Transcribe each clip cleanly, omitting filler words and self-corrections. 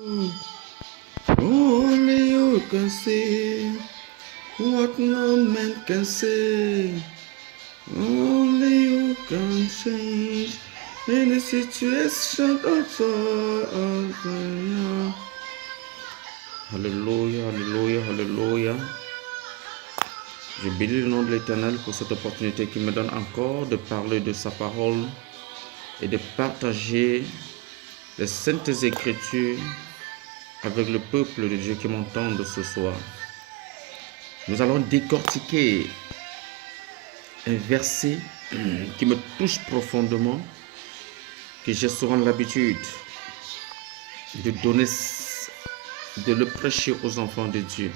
Only you can see what no man can say. Only you can change any situation of our. Alléluia, alléluia, alléluia. Je bénis le nom de l'Éternel pour cette opportunité qu'il me donne encore de parler de sa parole et de partager les saintes écritures avec le peuple de Dieu qui m'entendent ce soir. Nous allons décortiquer un verset qui me touche profondément, que j'ai souvent l'habitude de le prêcher aux enfants de Dieu.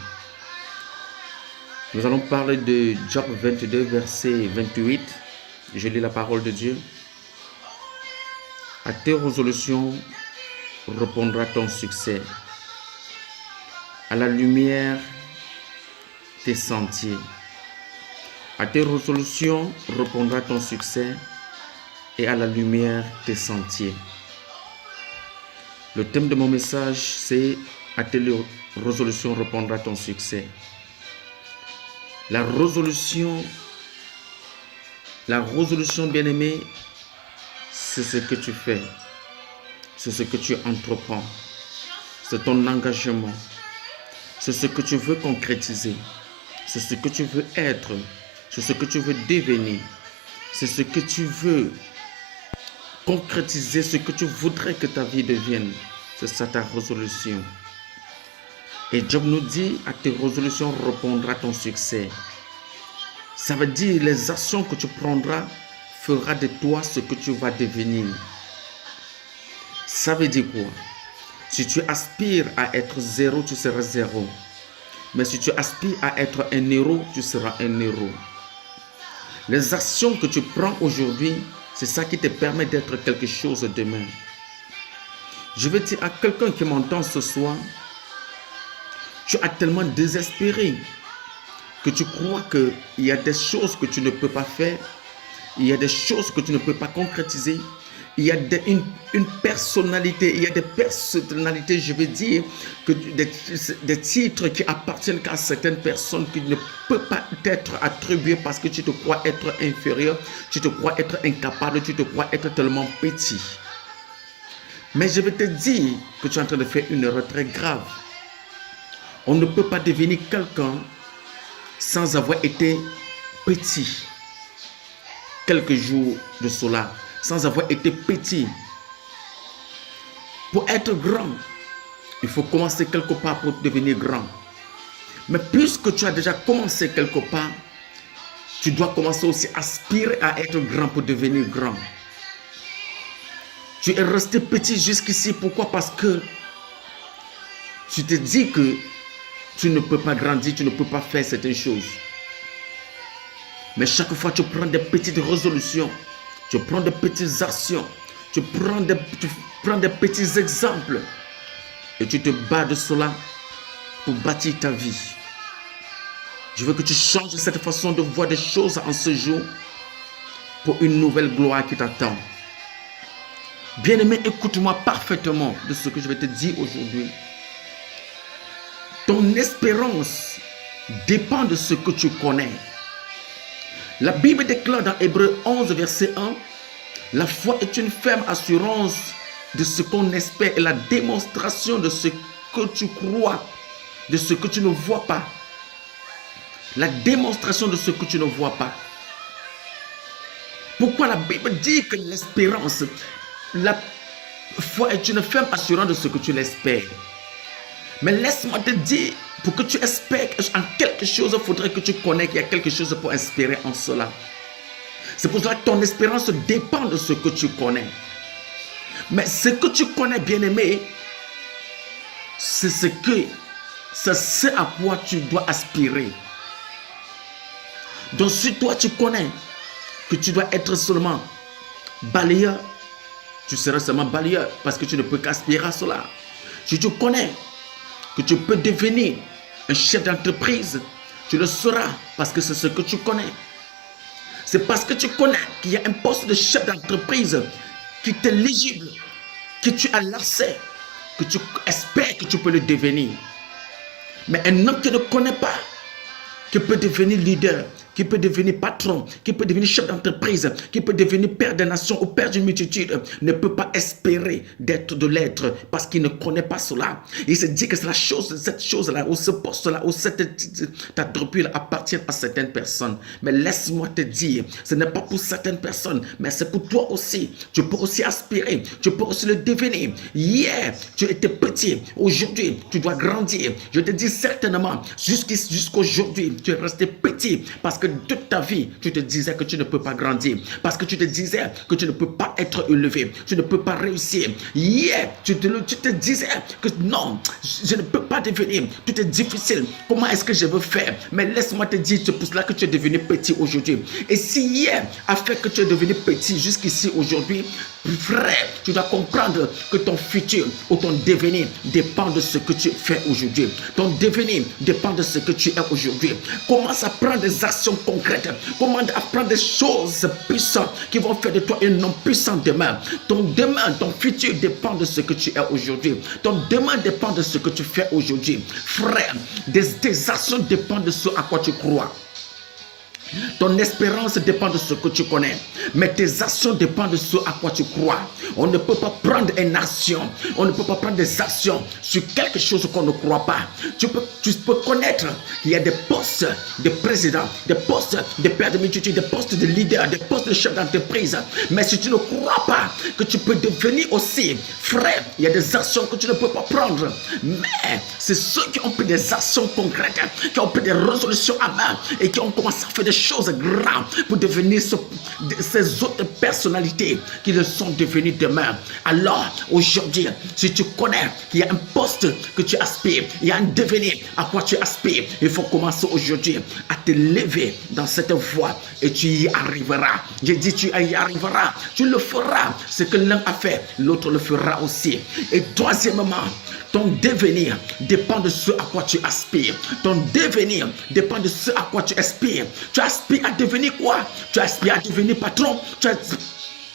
Nous allons parler de Job 22, verset 28. Je lis la parole de Dieu. À tes résolutions répondra ton succès. À la lumière, tes sentiers. À tes résolutions répondra ton succès et à la lumière, tes sentiers. Le thème de mon message, c'est à tes résolutions répondra ton succès. La résolution, bien-aimé, c'est ce que tu fais, c'est ce que tu entreprends, c'est ton engagement, c'est ce que tu veux concrétiser, c'est ce que tu veux être, c'est ce que tu veux devenir, c'est ce que tu veux concrétiser, ce que tu voudrais que ta vie devienne. C'est ça ta résolution. Et Job nous dit, à tes résolutions répondra ton succès. Ça veut dire les actions que tu prendras fera de toi ce que tu vas devenir. Ça veut dire quoi? Si tu aspires à être zéro, tu seras zéro. Mais si tu aspires à être un héros, tu seras un héros. Les actions que tu prends aujourd'hui, c'est ça qui te permet d'être quelque chose demain. Je veux dire à quelqu'un qui m'entend ce soir, tu as tellement désespéré que tu crois qu'il y a des choses que tu ne peux pas faire, il y a des choses que tu ne peux pas concrétiser, il y a une personnalité, il y a des personnalités, je veux dire, que des titres qui appartiennent qu'à certaines personnes qui ne peuvent pas être attribués parce que tu te crois être inférieur, tu te crois être incapable, tu te crois être tellement petit. Mais je vais te dire que tu es en train de faire une erreur très grave. On ne peut pas devenir quelqu'un sans avoir été petit quelques jours de cela, sans avoir été petit. Pour être grand, il faut commencer quelque part pour devenir grand. Mais puisque tu as déjà commencé quelque part, tu dois commencer aussi à aspirer à être grand pour devenir grand. Tu es resté petit jusqu'ici, pourquoi? Parce que tu te dis que tu ne peux pas grandir, tu ne peux pas faire certaines choses. Mais chaque fois, tu prends des petites résolutions, tu prends des petites actions, tu prends des petits exemples et tu te bats de cela pour bâtir ta vie. Je veux que tu changes cette façon de voir des choses en ce jour pour une nouvelle gloire qui t'attend. Bien-aimé, écoute-moi parfaitement de ce que je vais te dire aujourd'hui. Ton espérance dépend de ce que tu connais. La Bible déclare dans Hébreux 11, verset 1, « La foi est une ferme assurance de ce qu'on espère et la démonstration de ce que tu crois, de ce que tu ne vois pas. » La démonstration de ce que tu ne vois pas. Pourquoi la Bible dit que l'espérance, la foi est une ferme assurance de ce que tu l'espères? Mais laisse-moi te dire, pour que tu espères en quelque chose, il faudrait que tu connais qu'il y a quelque chose pour espérer en cela. C'est pour cela que ton espérance dépend de ce que tu connais. Mais ce que tu connais, bien-aimé, c'est ce à quoi tu dois aspirer. Donc si toi tu connais que tu dois être seulement balayeur, tu seras seulement balayeur parce que tu ne peux qu'aspirer à cela. Si tu connais que tu peux devenir un chef d'entreprise, tu le sauras parce que c'est ce que tu connais. C'est parce que tu connais qu'il y a un poste de chef d'entreprise qui est éligible, que tu as l'accès, que tu espères que tu peux le devenir. Mais un homme qui ne connaît pas, qui peut devenir leader, qui peut devenir patron, qui peut devenir chef d'entreprise, qui peut devenir père de nation ou père d'une multitude, ne peut pas espérer d'être de l'être parce qu'il ne connaît pas cela. Il se dit que c'est cette chose-là, ou ce poste-là, ou cette attribut appartient à certaines personnes. Mais laisse-moi te dire, ce n'est pas pour certaines personnes, mais c'est pour toi aussi. Tu peux aussi aspirer, tu peux aussi le devenir. Hier, tu étais petit, aujourd'hui, tu dois grandir. Je te dis certainement, jusqu'aujourd'hui, tu es resté petit parce que toute ta vie, tu te disais que tu ne peux pas grandir. Parce que tu te disais que tu ne peux pas être élevé. Tu ne peux pas réussir. Hier, tu te disais que non, je ne peux pas devenir. Tout est difficile. Comment est-ce que je veux faire? Mais laisse-moi te dire, c'est pour cela que tu es devenu petit aujourd'hui. Et si hier a fait que tu es devenu petit jusqu'ici aujourd'hui, frère, tu dois comprendre que ton futur ou ton devenir dépend de ce que tu fais aujourd'hui. Ton devenir dépend de ce que tu es aujourd'hui. Commence à prendre des actions concrètes. Commence à prendre des choses puissantes qui vont faire de toi un homme puissant demain. Ton demain, ton futur dépend de ce que tu es aujourd'hui. Ton demain dépend de ce que tu fais aujourd'hui. Frère, tes actions dépendent de ce à quoi tu crois. Ton espérance dépend de ce que tu connais. Mais tes actions dépendent de ce à quoi tu crois. On ne peut pas prendre une action. On ne peut pas prendre des actions sur quelque chose qu'on ne croit pas. Tu peux connaître qu'il y a des postes de président, des postes de père de multitude, des postes de leader, des postes de chef d'entreprise. Mais si tu ne crois pas que tu peux devenir aussi, frère, il y a des actions que tu ne peux pas prendre. Mais c'est ceux qui ont pris des actions concrètes, qui ont pris des résolutions à main et qui ont commencé à faire des choses grandes pour devenir ces autres personnalités qui le sont devenues demain. Alors aujourd'hui, si tu connais qu'il y a un poste que tu aspires, il y a un devenir à quoi tu aspires, il faut commencer aujourd'hui à te lever dans cette voie et tu y arriveras. J'ai dit tu y arriveras, tu le feras. Ce que l'un a fait, l'autre le fera aussi. Et troisièmement, ton devenir dépend de ce à quoi tu aspires. Ton devenir dépend de ce à quoi tu aspires. Tu aspires à devenir quoi? Tu aspires à devenir patron. Tu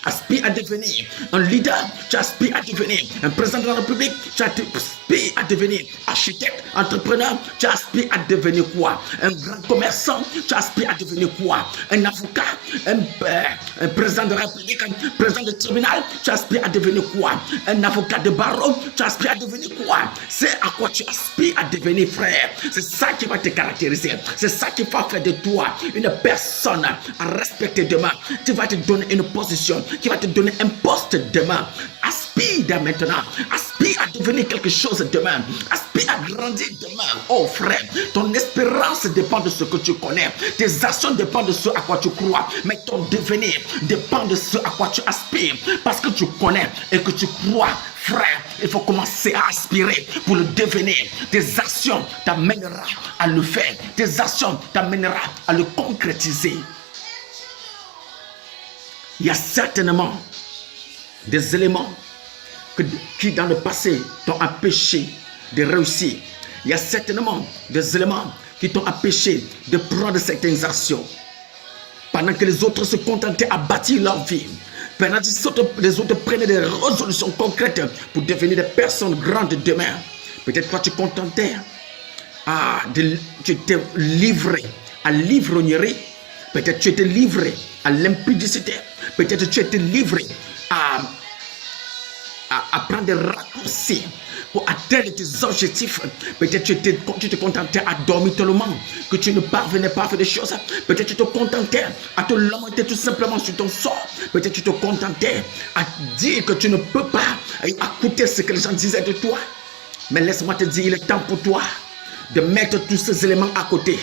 aspires à devenir un leader. Tu aspires à devenir un président de la République. Tu aspires à devenir architecte, entrepreneur. Tu aspires à devenir quoi? Un grand commerçant. Tu aspires à devenir quoi? Un avocat, un président de la République, un président de tribunal. Tu aspires à devenir quoi? Un avocat de barreau. Tu aspires à devenir quoi? C'est à quoi tu aspires à devenir, frère. C'est ça qui va te caractériser. C'est ça qui va faire de toi une personne à respecter demain. Tu vas te donner une position qui va te donner un poste demain. Aspire dès maintenant. Aspire à devenir quelque chose demain. Aspire à grandir demain. Oh frère, ton espérance dépend de ce que tu connais. Tes actions dépendent de ce à quoi tu crois. Mais ton devenir dépend de ce à quoi tu aspires. Parce que tu connais et que tu crois. Frère, il faut commencer à aspirer pour le devenir. Tes actions t'amèneront à le faire. Tes actions t'amèneront à le concrétiser. Il y a certainement des éléments qui dans le passé t'ont empêché de réussir. Il y a certainement des éléments qui t'ont empêché de prendre certaines actions. Pendant que les autres se contentaient à bâtir leur vie. Pendant que les autres prenaient des résolutions concrètes pour devenir des personnes grandes demain. Peut-être toi tu contentais tu étais livré à l'ivrognerie. Peut-être tu étais livré à l'impudicité. Peut-être tu étais livré à prendre des raccourcis pour atteindre tes objectifs. Peut-être tu te contentais à dormir tellement que tu ne parvenais pas à faire des choses. Peut-être tu te contentais à te lamenter tout simplement sur ton sort. Peut-être tu te contentais à dire que tu ne peux pas écouter ce que les gens disaient de toi. Mais laisse-moi te dire, il est temps pour toi de mettre tous ces éléments à côté,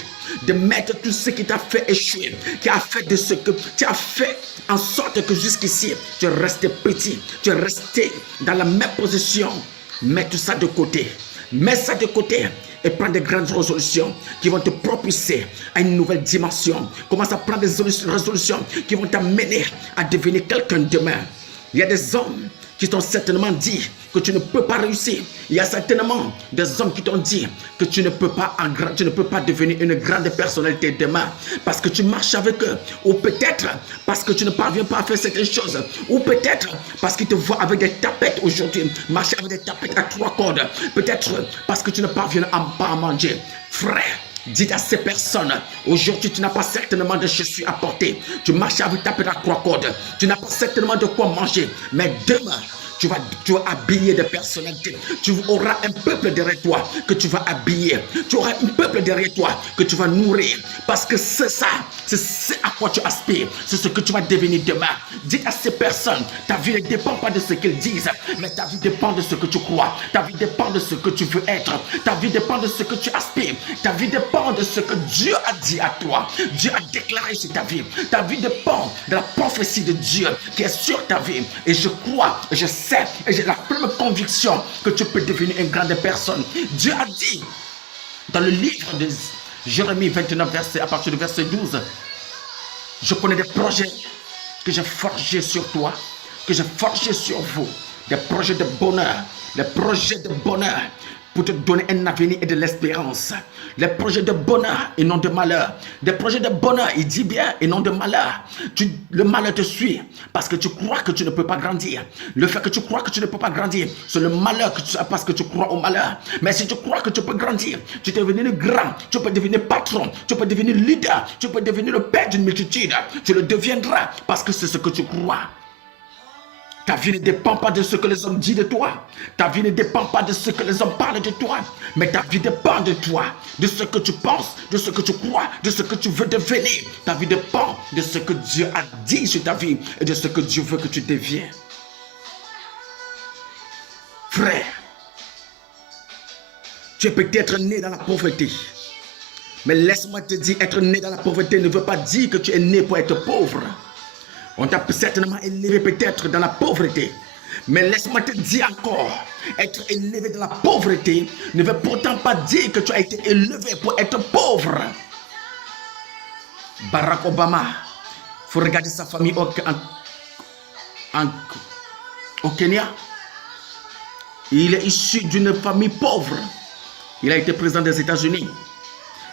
de mettre tout ce qui t'a fait échouer, qui a fait de ce que tu as fait en sorte que jusqu'ici tu es resté petit, tu es resté dans la même position. Mets tout ça de côté, mets ça de côté et prends des grandes résolutions qui vont te propulser à une nouvelle dimension. Commence à prendre des résolutions qui vont t'amener à devenir quelqu'un demain. Il y a des hommes qui t'ont certainement dit que tu ne peux pas réussir. Il y a certainement des hommes qui t'ont dit que tu ne peux pas devenir une grande personnalité demain parce que tu marches avec eux. Ou peut-être parce que tu ne parviens pas à faire certaines choses. Ou peut-être parce qu'ils te voient avec des tapettes aujourd'hui, marcher avec des tapettes à 3 cordes. Peut-être parce que tu ne parviens pas à manger. Frère, dites à ces personnes, aujourd'hui tu n'as pas certainement de chaussures à porter. Tu marches avec ta tête à 3 cordes. Tu n'as pas certainement de quoi manger. Mais demain, tu vas habiller des personnalités. Tu auras un peuple derrière toi que tu vas habiller. Tu auras un peuple derrière toi que tu vas nourrir. Parce que c'est ça, c'est à quoi tu aspires. C'est ce que tu vas devenir demain. Dites à ces personnes, ta vie ne dépend pas de ce qu'ils disent, mais ta vie dépend de ce que tu crois. Ta vie dépend de ce que tu veux être. Ta vie dépend de ce que tu aspires. Ta vie dépend de ce que Dieu a dit à toi. Dieu a déclaré sur ta vie. Ta vie dépend de la prophétie de Dieu qui est sur ta vie. Et je crois, je sais, et j'ai la pleine conviction que tu peux devenir une grande personne. Dieu a dit dans le livre de Jérémie 29, à partir du verset 12, je connais des projets que j'ai forgés sur toi, que j'ai forgés sur vous, des projets de bonheur, des projets de bonheur pour te donner un avenir et de l'espérance. Les projets de bonheur et non de malheur. Des projets de bonheur, il dit bien, et non de malheur. Le malheur te suit parce que tu crois que tu ne peux pas grandir. Le fait que tu crois que tu ne peux pas grandir, c'est le malheur que tu as parce que tu crois au malheur. Mais si tu crois que tu peux grandir, tu peux devenir grand, tu peux devenir patron, tu peux devenir leader, tu peux devenir le père d'une multitude. Tu le deviendras parce que c'est ce que tu crois. Ta vie ne dépend pas de ce que les hommes disent de toi. Ta vie ne dépend pas de ce que les hommes parlent de toi. Mais ta vie dépend de toi, de ce que tu penses, de ce que tu crois, de ce que tu veux devenir. Ta vie dépend de ce que Dieu a dit sur ta vie et de ce que Dieu veut que tu deviennes. Frère, tu es peut-être né dans la pauvreté. Mais laisse-moi te dire, être né dans la pauvreté ne veut pas dire que tu es né pour être pauvre. On t'a certainement élevé peut-être dans la pauvreté. Mais laisse-moi te dire encore, être élevé dans la pauvreté ne veut pourtant pas dire que tu as été élevé pour être pauvre. Barack Obama, il faut regarder sa famille au Kenya. Il est issu d'une famille pauvre. Il a été président des États-Unis.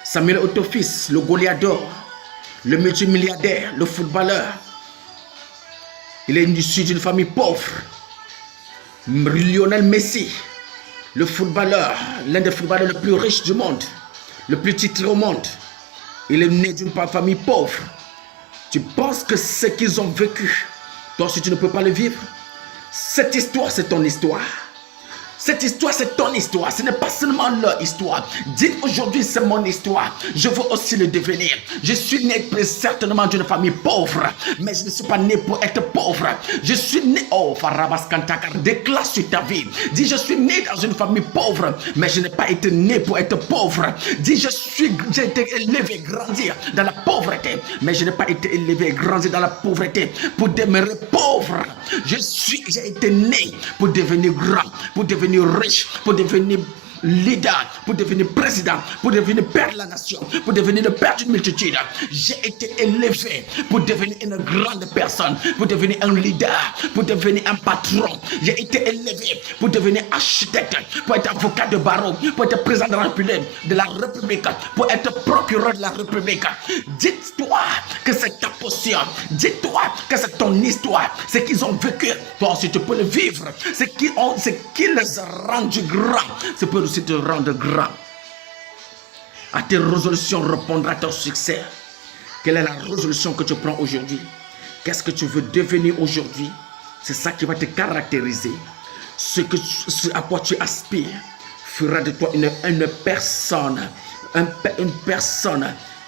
Samuel Oto-Fils, le Goliath d'or, le multimilliardaire, le footballeur. Il est issu d'une famille pauvre. Lionel Messi, le footballeur, l'un des footballeurs les plus riches du monde, le plus titré au monde. Il est né d'une famille pauvre. Tu penses que ce qu'ils ont vécu, toi si tu ne peux pas le vivre, cette histoire c'est ton histoire. Cette histoire, c'est ton histoire. Ce n'est pas seulement leur histoire. Dites aujourd'hui, c'est mon histoire. Je veux aussi le devenir. Je suis né certainement d'une famille pauvre. Mais je ne suis pas né pour être pauvre. Je suis né... Oh, Farabas Kantakar, déclare sur ta vie. Dis, je suis né dans une famille pauvre. Mais je n'ai pas été né pour être pauvre. Dis, j'ai été élevé, grandi dans la pauvreté. Mais je n'ai pas été élevé, grandi dans la pauvreté pour demeurer pauvre. J'ai été né pour devenir grand, pour devenir riche, pour devenir leader, pour devenir président, pour devenir père de la nation, pour devenir le père d'une multitude. J'ai été élevé pour devenir une grande personne, pour devenir un leader, pour devenir un patron. J'ai été élevé pour devenir architecte, pour être avocat de barreau, pour être président de la République, pour être procureur de la République. Dis-toi que c'est ta posture. Dis-toi que c'est ton histoire. Ce qu'ils ont vécu, toi aussi tu peux le vivre. Ce qui les a rendus grands, c'est pour aussi te rendre grand. À tes résolutions répondra ton succès. Quelle est la résolution que tu prends aujourd'hui? Qu'est-ce que tu veux devenir aujourd'hui? C'est ça qui va te caractériser. Ce à quoi tu aspires fera de toi une personne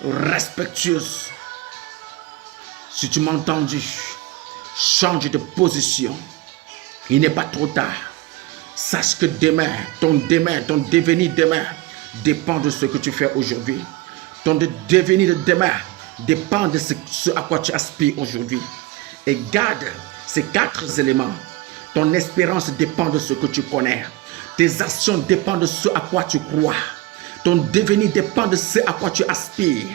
respectueuse. Si tu m'as entendu, change de position. Il n'est pas trop tard. Sache que demain, ton devenir demain dépend de ce que tu fais aujourd'hui. Ton devenir de demain dépend de ce à quoi tu aspires aujourd'hui. Et garde ces 4 éléments. Ton espérance dépend de ce que tu connais. Tes actions dépendent de ce à quoi tu crois. Ton devenir dépend de ce à quoi tu aspires.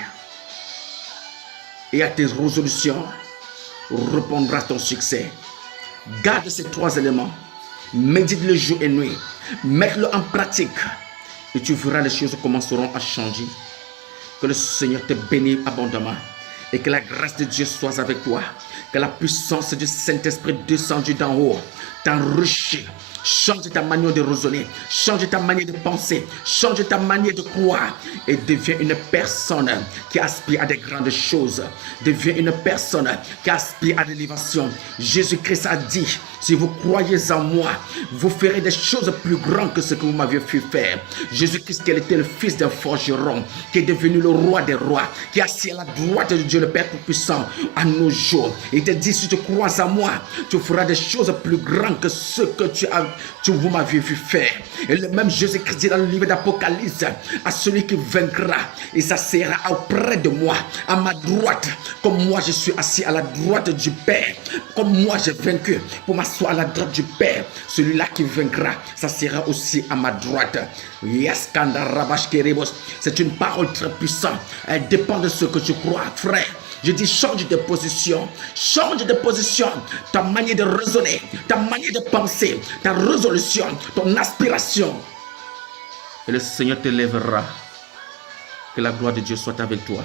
Et à tes résolutions répondra ton succès. Garde ces 3 éléments. Médite le jour et nuit. Mets-le en pratique. Et tu verras les choses commenceront à changer. Que le Seigneur te bénisse abondamment. Et que la grâce de Dieu soit avec toi. Que la puissance du Saint-Esprit descende d'en haut, t'enrichit. Change ta manière de raisonner, change ta manière de penser, change ta manière de croire et deviens une personne qui aspire à des grandes choses. Deviens une personne qui aspire à l'élévation. Jésus-Christ a dit, si vous croyez en moi, vous ferez des choses plus grandes que ce que vous m'aviez fait faire. Jésus-Christ, qui était le fils d'un forgeron, qui est devenu le roi des rois, qui est assis à la droite de Dieu, le Père Tout-Puissant, à nos jours. Il te dit, si tu crois en moi, tu feras des choses plus grandes que ce que vous m'aviez vu faire. Et le même Jésus-Christ dit dans le livre d'Apocalypse, à celui qui vaincra, il s'assiera auprès de moi, à ma droite, comme moi je suis assis à la droite du Père, comme moi j'ai vaincu pour m'asseoir à la droite du Père. Celui-là qui vaincra, ça sera aussi à ma droite. C'est une parole très puissante. Elle dépend de ce que tu crois, frère. Je dis change de position, change de position, ta manière de raisonner, ta manière de penser, ta résolution, ton aspiration. Et le Seigneur te lèvera. Que la gloire de Dieu soit avec toi.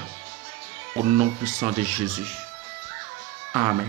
Au nom puissant de Jésus. Amen.